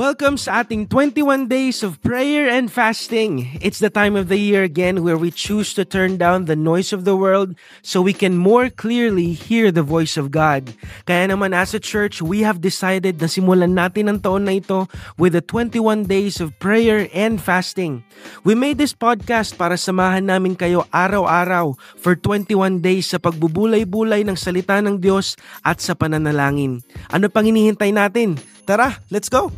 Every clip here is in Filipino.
Welcome sa ating 21 days of prayer and fasting. It's the time of the year again where we choose to turn down the noise of the world so we can more clearly hear the voice of God. Kaya naman as a church, we have decided na simulan natin ang taon na ito with the 21 days of prayer and fasting. We made this podcast para samahan namin kayo araw-araw for 21 days sa pagbubulay-bulay ng salita ng Diyos at sa pananalangin. Ano pang hinihintay natin? Tara, let's go!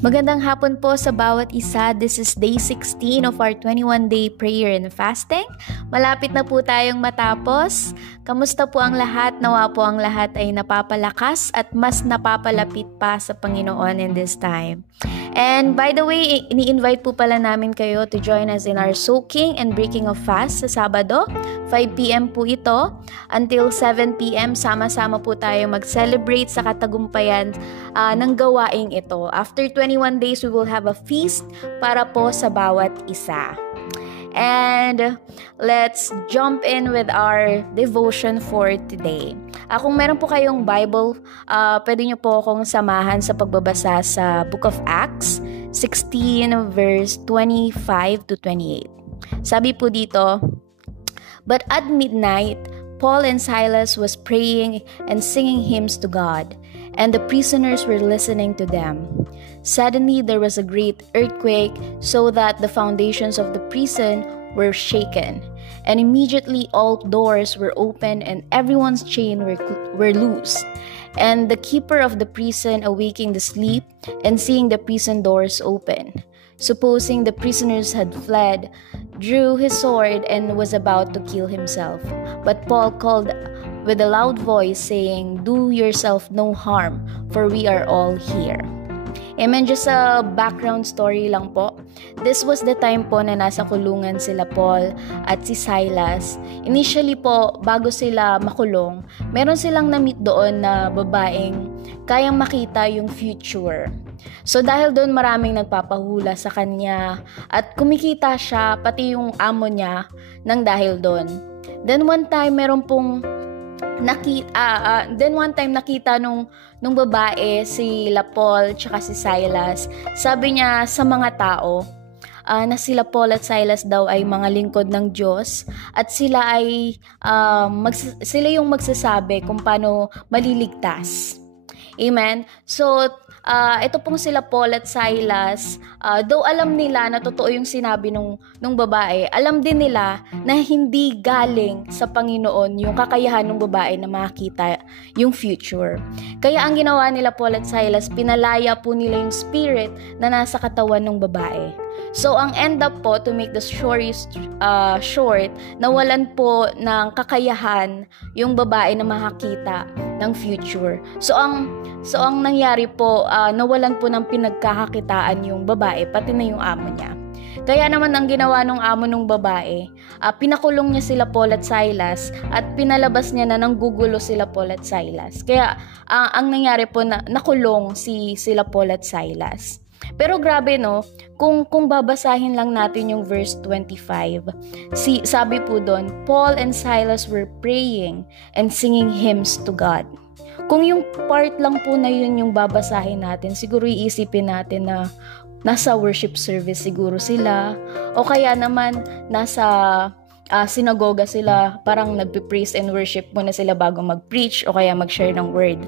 Magandang hapon po sa bawat isa. This is day 16 of our 21-day prayer and fasting. Malapit na po tayong matapos. Kamusta po ang lahat? Nawa po ang lahat ay napapalakas at mas napapalapit pa sa Panginoon in this time. And by the way, ini-invite po pala namin kayo to join us in our soaking and breaking of fast sa Sabado. 5 p.m. po ito. Until 7 p.m. sama-sama po tayo mag-celebrate sa katagumpayan ng gawaing ito. After 21 days, we will have a feast para po sa bawat isa. And let's jump in with our devotion for today. Kung meron po kayong Bible, pwede nyo po akong samahan sa pagbabasa sa Book of Acts 16 verse 25 to 28. Sabi po dito, "But at midnight, Paul and Silas was praying and singing hymns to God, and the prisoners were listening to them. Suddenly there was a great earthquake, so that the foundations of the prison were shaken, and immediately all doors were opened and everyone's chains were loosed. And the keeper of the prison, awaking the sleep and seeing the prison doors open, supposing the prisoners had fled, drew his sword and was about to kill himself. But Paul called with a loud voice, saying, 'Do yourself no harm, for we are all here.'" Amen. Just a background story lang po. This was the time po na nasa kulungan sila Paul at si Silas. Initially po, bago sila makulong, meron silang na-meet doon na babaeng kayang makita yung future. So dahil doon maraming nagpapahula sa kanya at kumikita siya, pati yung amo niya, nang dahil doon. Then one time nakita nung babae si Paul tsaka si Silas. Sabi niya sa mga tao na sila Paul at Silas daw ay mga lingkod ng Diyos at sila ay sila yung magsasabi kung paano maliligtas. Amen. So ito pong sila Paul at Silas, though alam nila na totoo yung sinabi nung babae, alam din nila na hindi galing sa Panginoon yung kakayahan ng babae na makita yung future. Kaya ang ginawa nila Paul at Silas, pinalaya po nila yung spirit na nasa katawan ng babae. So ang end up po, to make the story short, nawalan po ng kakayahan yung babae na makakita ng future. So ang nangyari po, nawalan po ng pinagkakakitaan yung babae, pati na yung amo niya. Kaya naman ang ginawa ng amo ng babae, pinakulong niya sila Paul at Silas at pinalabas niya na nanggugulo sila Paul at Silas. Kaya ang nangyari po na nakulong sila Paul at Silas. Pero grabe no, kung babasahin lang natin yung verse 25. Sabi po doon, Paul and Silas were praying and singing hymns to God. Kung yung part lang po na yun yung babasahin natin, siguro iisipin natin na nasa worship service siguro sila, o kaya naman nasa sinagoga sila, parang nagpe-praise and worship muna sila bago mag-preach o kaya mag-share ng word.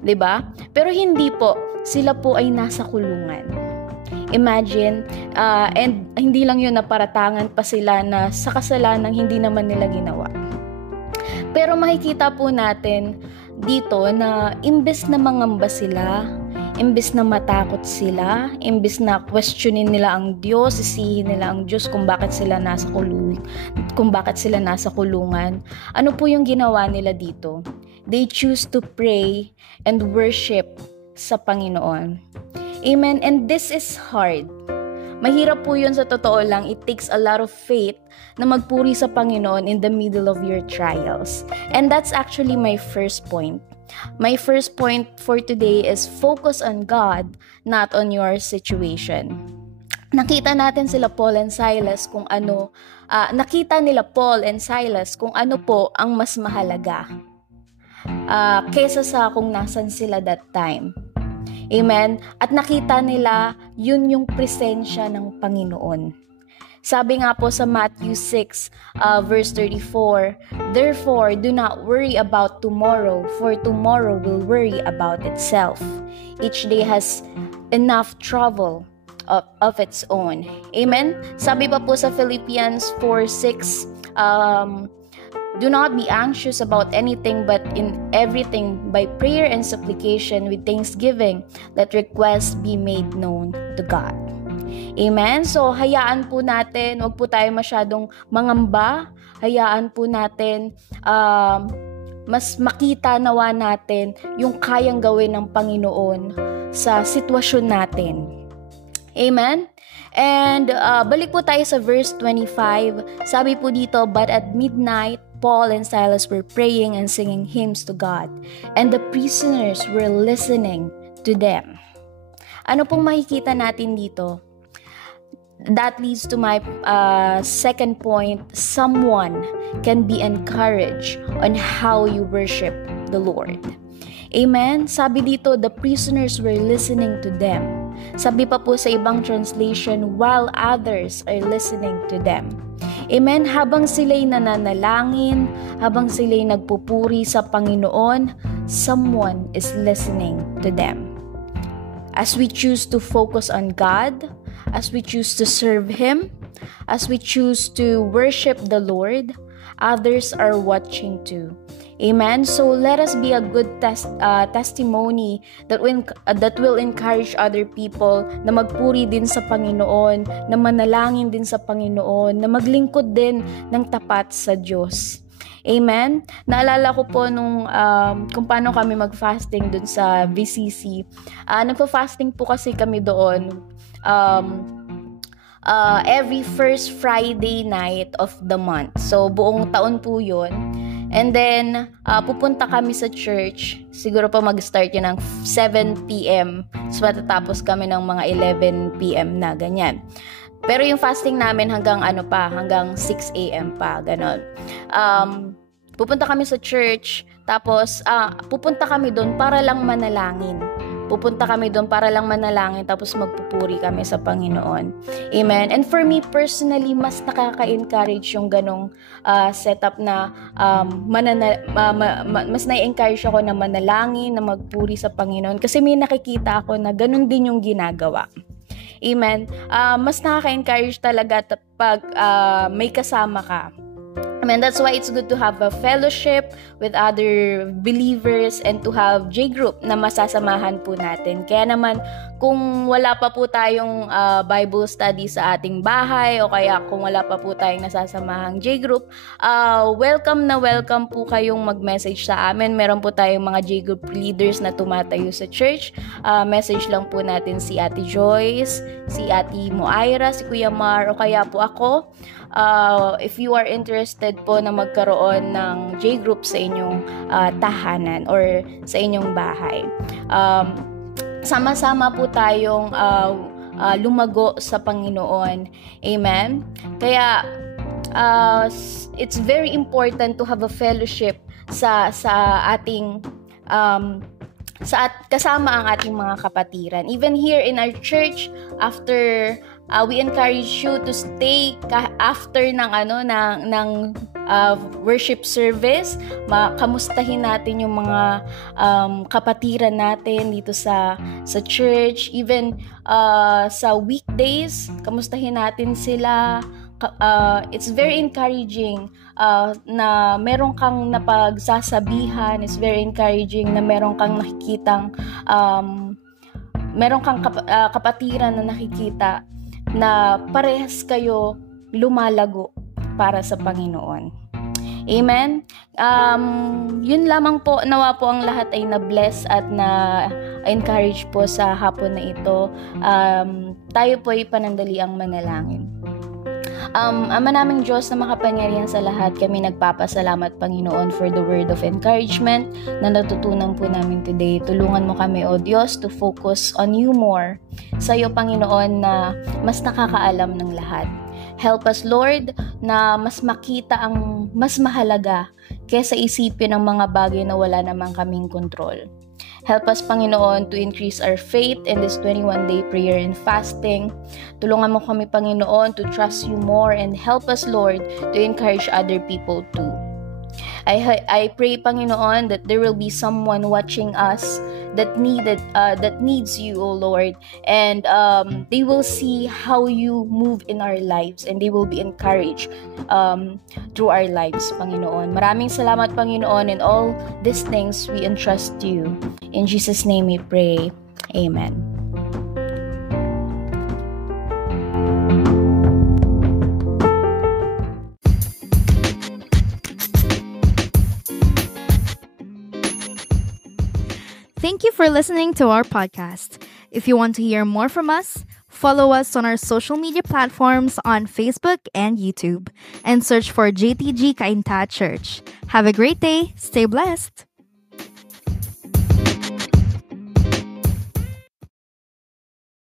'Di ba? Pero hindi po, sila po ay nasa kulungan. Imagine, and hindi lang yun, naparatangan pa sila na sa kasalanang hindi naman nila ginawa. Pero makikita po natin dito na imbes na mangamba sila, imbes na matakot sila, imbes na questionin nila ang Diyos, sisihin nila ang Diyos kung bakit sila nasa kulungan, ano po yung ginawa nila dito? They choose to pray and worship sa Panginoon. Amen. And this is hard. Mahirap po yun, sa totoo lang. It takes a lot of faith na magpuri sa Panginoon in the middle of your trials. And that's actually my first point. My first point for today is focus on God, not on your situation. nakita natin sila Paul and Silas kung ano, nakita nila Paul and Silas kung ano po ang mas mahalaga kesa sa kung nasan sila that time. Amen? At nakita nila yun yung presensya ng Panginoon. Sabi nga po sa Matthew 6 verse 34, "Therefore, do not worry about tomorrow, for tomorrow will worry about itself. Each day has enough trouble of its own." Amen? Sabi pa po sa Philippians 4:6, "Do not be anxious about anything, but in everything by prayer and supplication with thanksgiving, let requests be made known to God." Amen? So, hayaan po natin, huwag po tayo masyadong mangamba. Hayaan po natin, mas makita nawa natin yung kayang gawin ng Panginoon sa sitwasyon natin. Amen? And balik po tayo sa verse 25. Sabi po dito, "But at midnight, Paul and Silas were praying and singing hymns to God, and the prisoners were listening to them." Ano pong makikita natin dito? That leads to my second point. Someone can be encouraged on how you worship the Lord. Amen? Sabi dito, the prisoners were listening to them. Sabi pa po sa ibang translation, while others are listening to them. Amen? Habang sila'y nananalangin, habang sila'y nagpupuri sa Panginoon, someone is listening to them. As we choose to focus on God, as we choose to serve Him, as we choose to worship the Lord, others are watching too. Amen? So let us be a good testimony that will encourage other people na magpuri din sa Panginoon, na manalangin din sa Panginoon, na maglingkod din ng tapat sa Diyos. Amen? Naalala ko po nung kung paano kami mag-fasting dun sa VCC. Nagpa-fasting po kasi kami doon every first Friday night of the month. So, buong taon po yun. And then, pupunta kami sa church. Siguro pa mag-start yun ng 7 p.m. So, matatapos kami ng mga 11 p.m. na, ganyan. Pero yung fasting namin hanggang hanggang 6 a.m. pa, ganon. Pupunta kami sa church, tapos pupunta kami doon para lang manalangin. Tapos magpupuri kami sa Panginoon. Amen? And for me personally, mas nakaka-encourage yung ganong setup na mas na-encourage ako na manalangin, na magpuri sa Panginoon. Kasi may nakikita ako na ganon din yung ginagawa. Amen? Mas nakaka-encourage talaga pag may kasama ka. Amen. That's why it's good to have a fellowship with other believers and to have J-group na masasamahan po natin. Kaya naman, kung wala pa po tayong Bible study sa ating bahay o kaya kung wala pa po tayong nasasamahang J-group, welcome po kayong mag-message sa amin. Meron po tayong mga J-group leaders na tumatayo sa church. Message lang po natin si Ate Joyce, si Ate Moira, si Kuya Mar, o kaya po ako. If you are interested po na magkaroon ng J-group sa inyong tahanan or sa inyong bahay, sama-sama po tayong lumago sa Panginoon. Amen? Kaya it's very important to have a fellowship sa ating kasama ang ating mga kapatiran. Even here in our church, after we encourage you to stay after ng worship service, kamustahin natin yung mga kapatiran natin dito sa church. Even sa weekdays, kamustahin natin sila. It's very encouraging na meron kang napagsasabihan. It's very encouraging na meron kang nakikitang meron kang kapatiran na nakikita na parehas kayo lumalago para sa Panginoon. Amen? Yun lamang po, nawa po ang lahat ay na-bless at na-encourage po sa hapon na ito. Tayo po ay panandaliang manalangin. Ama naming Diyos na makapangyarihan sa lahat, kami nagpapasalamat, Panginoon, for the word of encouragement na natutunan po namin today. Tulungan mo kami, O Diyos, to focus on you more. Sa iyo, Panginoon, na mas nakakaalam ng lahat. Help us, Lord, na mas makita ang mas mahalaga kaysa isipin ang mga bagay na wala namang kaming kontrol. Help us, Panginoon, to increase our faith in this 21-day prayer and fasting. Tulungan mo kami, Panginoon, to trust you more, and help us, Lord, to encourage other people too. I pray, Panginoon, that there will be someone watching us that needs you, O Lord, and they will see how you move in our lives, and they will be encouraged through our lives, Panginoon. Maraming salamat, Panginoon, and all these things we entrust to you. In Jesus' name we pray. Amen. Thank you for listening to our podcast. If you want to hear more from us, follow us on our social media platforms on Facebook and YouTube, and search for JTG Cainta Church. Have a great day. Stay blessed.